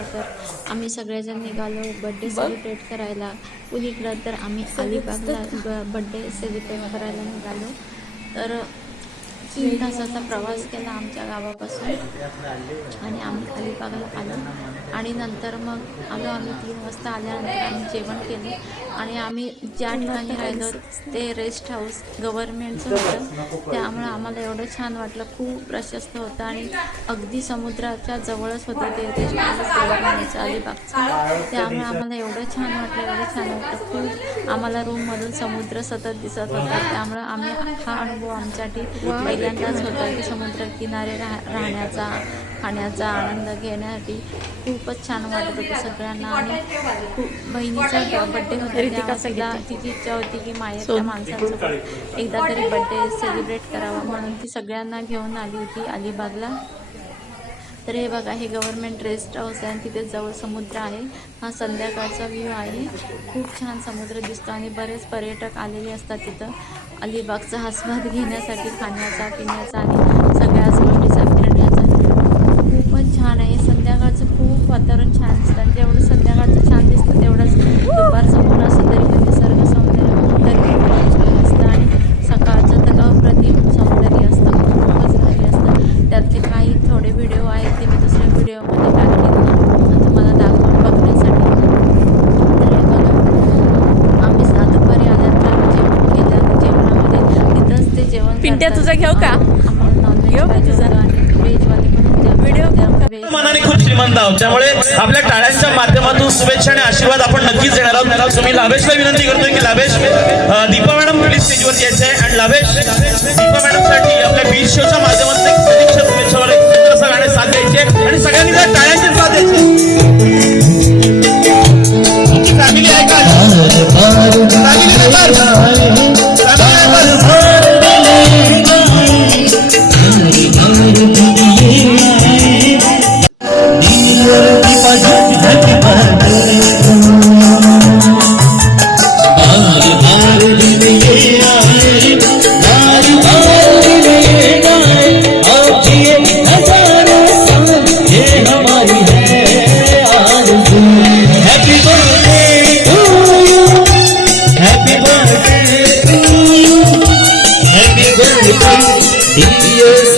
होता तर आम्ही सगळेजण निघालो बड्डे सेलिब्रेट करायला. कुणीकडं तर आम्ही अलिबागला बड्डे सेलिब्रेट करायला निघालो. तर तीन तासाचा प्रवास केला आमच्या गावापासून. आणि आम्ही अलिबागला आलो. आणि नंतर मग आलो आम्ही तीन वाजता आल्यानंतर आम्ही जेवण केलं. आणि आम्ही ज्या ठिकाणी राहिलो ते रेस्ट हाऊस गव्हर्नमेंटचं होतं. त्यामुळं आम्हाला एवढं छान वाटलं. खूप प्रशस्त होतं. आणि अगदी समुद्राच्या जवळच होतं ते रेस्ट हाऊस गव्हर्नमेंटचं अलिबागचं. त्यामुळे आम्हाला एवढं छान वाटलं एवढं छान वाटलं. खूप आम्हाला रूममधून समुद्र सतत दिसत होता. त्यामुळं आम्ही हा अनुभव आमच्यासाठी पहिल्यांदाच होता की समुद्रकिनारे राह राहण्याचा खाण्याचा आनंद घेण्यासाठी खूपच छान वाटत होतं सगळ्यांना. आणि खूप बहिणीचा बड्डे होता तिला तिची इच्छा होती की माहेरच्या माणसांसोबत एकदा तरी बड्डे सेलिब्रेट करावा म्हणून ती सगळ्यांना घेऊन आली होती अलिबागला. तर हे बघा हे गव्हर्नमेंट रेस्ट हाऊस आहे आणि तिथे जवळ समुद्र आहे. हा संध्याकाळचा व्ह्यू आहे. खूप छान समुद्र दिसतो आणि बरेच पर्यटक आलेले असतात तिथं. अलिबागचा आस्वाद घेण्यासाठी खाण्याचा पिण्याचा आणि सगळ्याच गोष्टीचा फिरण्याचा खूपच छान आहे संध्याकाळचं खूप वातावरण छान दिसतं आणि जेवढं संध्याकाळचं छान दिसतं तेवढंच दुपारचं ऊन असं तरी पण निसर्ग सौंदर्य तरी खूप छान असतं आणि सकाळचं तर अप्रतिम सौंदर्य असतं खूपच भारी असतं त्यातले काही थोडे व्हिडिओ आहेत ते मी दुसऱ्या व्हिडिओमध्ये टाकेन तुम्हाला दाखवून बघण्यासाठी तर हे बघा आम्ही सा- दुपारी आल्यानंतर आम्ही जेवण केलं आणि जेवणामध्ये तिथंच ते तुझा घेऊ का? घेऊ का पाहिजे व्हिडिओ मनाने खूप श्रीमंत आहोत. त्यामुळे आपल्या टाळ्यांच्या माध्यमातून शुभेच्छा आणि आशीर्वाद आपण नक्कीच देणार आहोत. तुम्ही लाभेशला विनंती करतोय की लाभेश दीपा मॅडम प्लीज स्टेजवरती यायचे आणि लाभेश दीपा मॅडमसाठी आपल्या बीच शोच्या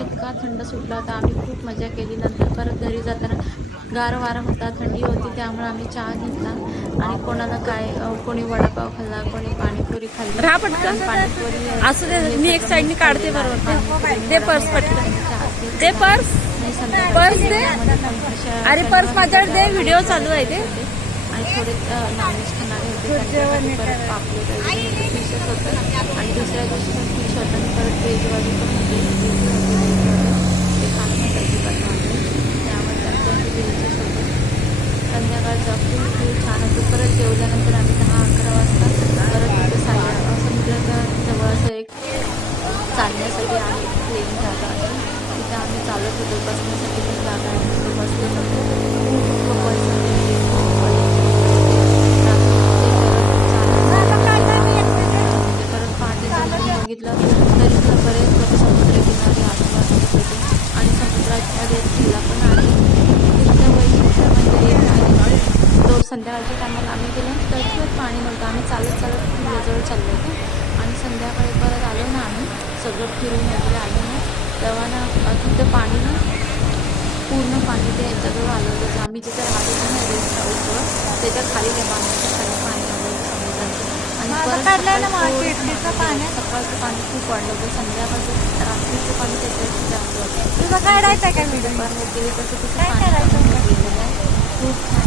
इतका थंड सुटला होता. आम्ही खूप मजा केली. नंतर परत घरी जाताना गार वारा होता. थंडी होती. त्यामुळे आम्ही चहा घेतला. आणि कोणाला काय कोणी वडापाव खाल्ला कोणी पाणीपुरी खाल्ली. पाणीपुरी असू दे, मी एक साईडनी काढते बरोबर. दे. पर्स. दे पर्स पर्स दे. अरे पर्स माझ्याकडे दे. व्हिडिओ चालू आहे ते. आणि थोडे नॉनव्हेज खाणारे होते त्यांच्यासाठी परत पापलेट वगैरे फिशच होतं. आणि दुसऱ्या दिवशी पण फिश होतं आणि परत व्हेजवाली पण होती. व्हेज ते खात नाही अजिबात नॉनव्हेज त्यामुळे त्यांच्यासाठी व्हेजच होतं. संध्याकाळचा खूप खूप छान होतं. परत जेवल्यानंतर आम्ही दहा अकरा वाजता परत तिथे साया समुद्राच्या जवळ असं एक चालण्यासाठी आहे प्लेन जागा आहे तिथे आम्ही चालत होतो बसण्यासाठी. किल्ल्याजवळ चाललो होतो आणि संध्याकाळी परत आलो ना आम्ही सगळं फिरून वगैरे आलो ना तेव्हा ना तिथं पाणी ना पूर्ण पाणी ते याच्याजवळ आलं होतं. आम्ही जिथे राहत होतो ना रेस्ट हाऊसवर त्याच्याखाली त्या पाण्याच्या खाली पाणी आलं होतं समुद्राचं आणि परत सकाळचं पाणी खूप वाढलं होतं. संध्याकाळचं रात्रीचं पाणी त्याच्यापेक्षा जास्त होतं. तुझं काय व्हिडिओ दुपारवर गेली तसं तिथं पाणी खूप छान